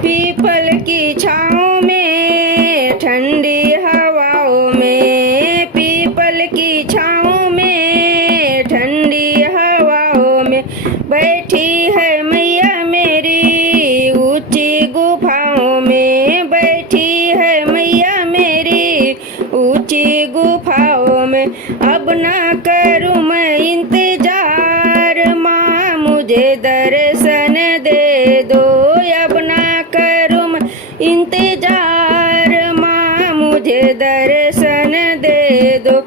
People की छाँव में ठंडी हवाओं में, पीपल की छाँव में ठंडी हवाओं में बैठी है मैया मेरी ऊंची गुफाओं में, बैठी है मैया मेरी ऊंची गुफाओं में। अब ना करूँ मैं इंतजार माँ मुझे दर्शन दे दो, अब ना करूँ मैं इंतजार माँ मुझे दर्शन दे दो।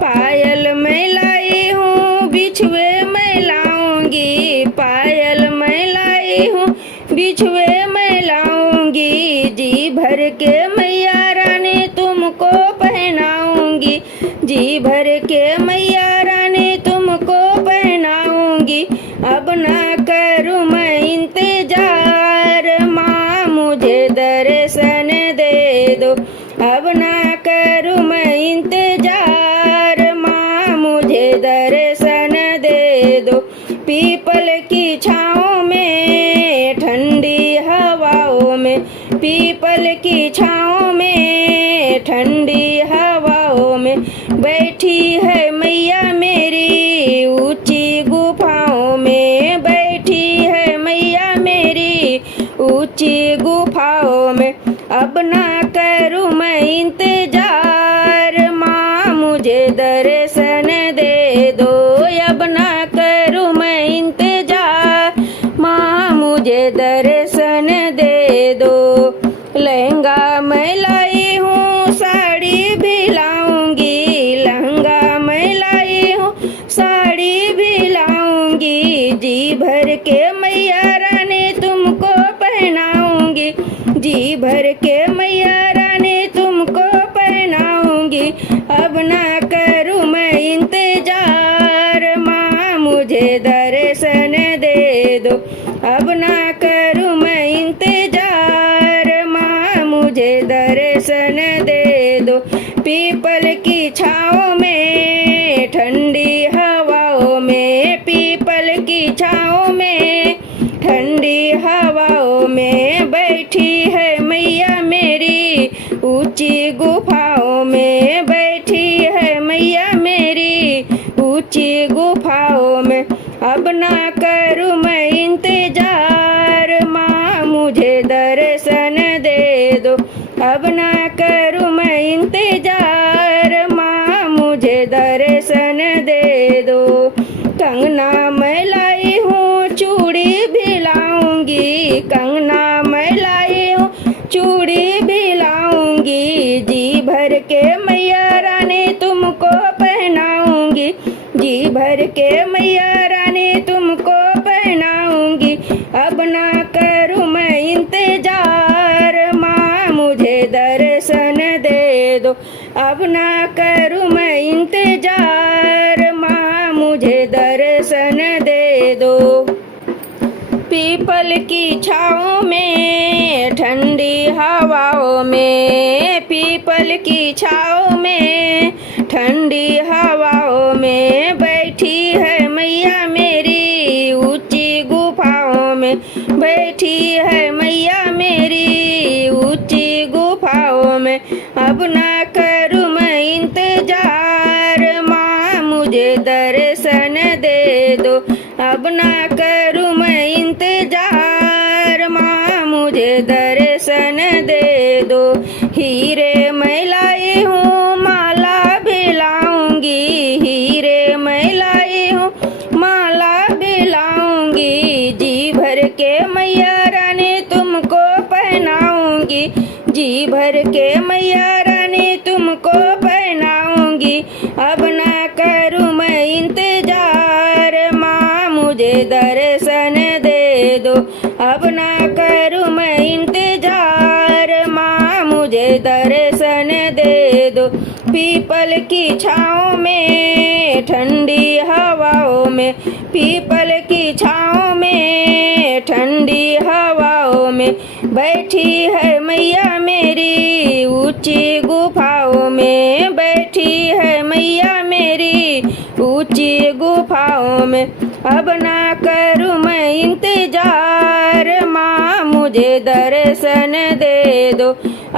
पायल मैं लाई हूँ बिछुए मैं लाऊंगी, पायल मैं लाई हूँ बिछुए मैं लाऊंगी, जी भर के मैया रानी तुमको पहनाऊंगी, जी भर के मैया रानी तुमको पहनाऊंगी। अब ना करूँ मैं इंतजार माँ मुझे दर्शन दे दो, अब ना करूँ मैं इंतजार माँ मुझे दर्शन दे दो। पीपल की छाँव में ठंडी हवाओं में, पीपल की छाँव में ठंडी हवाओं में बैठी है मैया मेरी ऊंची गुफाओं में, बैठी है मैया मेरी ऊंची गुफाओं में। अब ना करूँ मैं इंतजार माँ मुझे दर्शन दे दो, अब ना करूँ मैं इंतजार माँ मुझे दर्शन दे दो। लहंगा मैं लाई हूँ साड़ी भी लाऊंगी, लहंगा मैं लाई हूँ साड़ी भी लाऊंगी, जी भर के मैया रानी तुमको पहनाऊंगी, जी भर के मैया रानी तुमको पहनाऊंगी। अब ना करूँ मैं इंतजार माँ मुझे दर्शन दे दो, अब ना करूँ मैं इंतजार माँ मुझे दर्शन दे दो। पीपल की छाँव में ठंडी हवाओं में, पीपल की छाँव में ठंडी हवाओं में बैठी है मैया मेरी ऊंची गुफाओं में, बैठी है मैया मेरी ऊंची गुफाओं में। अब ना करूँ मैं इंतजार माँ मुझे दर्शन दे दो, अब ना करूँ मैं इंतजार माँ मुझे दर्शन दे दो। कंगना मैं लाई हूँ चूड़ी भी लाऊंगी, कंगना मैं लाई हूँ चूड़ी भी लाऊंगी, जी भर के मैया रानी तुमको पहनाऊंगी, जी भर के मैया रानी तुमको पहनाऊंगी। अब ना करूँ मैं इंतजार माँ मुझे दर्शन दे दो, अब ना करूँ मैं इंतजार माँ मुझे दर्शन दे दो। पीपल की छाँव में ठंडी हवाओं में, पीपल की छाँव में ठंडी हवाओं में बैठी है मैया मेरी ऊंची गुफाओं में, बैठी है मैया मेरी ऊंची गुफाओं में। अब ना करूँ मैं इंतजार माँ मुझे दर्शन दे दो, अब ना करूँ मैं इंतजार माँ मुझे दर्शन दे दो। हीरे मैं लाई हूँ माला भी लाऊंगी, हीरे मैं लाई हूँ माला भी लाऊंगी, जी भर के मैया रानी तुमको पहनाऊंगी, जी भर के मैया रानी तुमको पहनाऊंगी। अब ना करूँ मैं इंतजार माँ मुझे दर्शन दे दो, अब ना करूँ मैं इंतजार माँ मुझे दर्शन दे दो। पीपल की छाँव में ठंडी हवाओं में, पीपल की छाँव में ठंडी हवाओं में बैठी है मैया मेरी ऊंची गुफाओं में, बैठी है मैया मेरी ऊंची गुफाओं में। अब ना करूँ मैं इंतजार माँ मुझे दर्शन दे दो।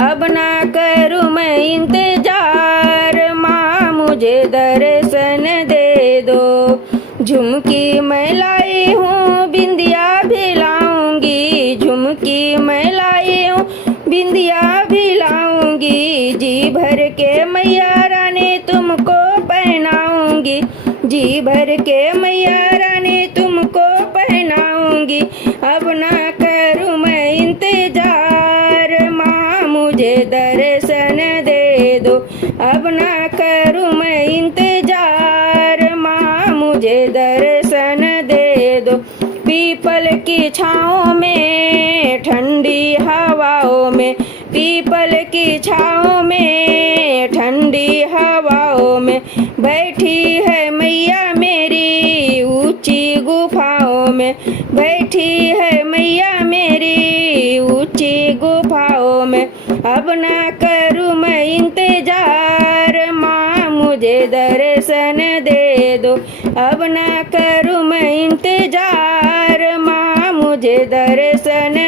अब ना करूँ मैं इंतजार, माँ मुझे दर्शन दे दो। झुमकी मैं लाई हूँ बिंदिया भी लाऊंगी, झुमकी मैं लाई हूँ बिंदिया भी लाऊंगी। जी भर के मैया रानी तुमको पहनाऊंगी, जी भर के मैया रानी तुमको पहनाऊंगी। अब ना करूँ मैं इंतजार, माँ मुझे दर्शन दे दो। अब ना करूँ मैं इंतजार, माँ मुझे दर्शन दे दो। पीपल की छाँव में ठंडी हवाओं में, पीपल की छाँव में ठंडी हवाओं में बैठी है मैया मेरी ऊंची गुफाओं में, बैठी है मैया मेरी ऊंची गुफाओं में। अब ना करूँ मैं इंतजार, माँ मुझे दर्शन दे दो। अब ना करूँ मैं इंतजार, माँ मुझे दर्शन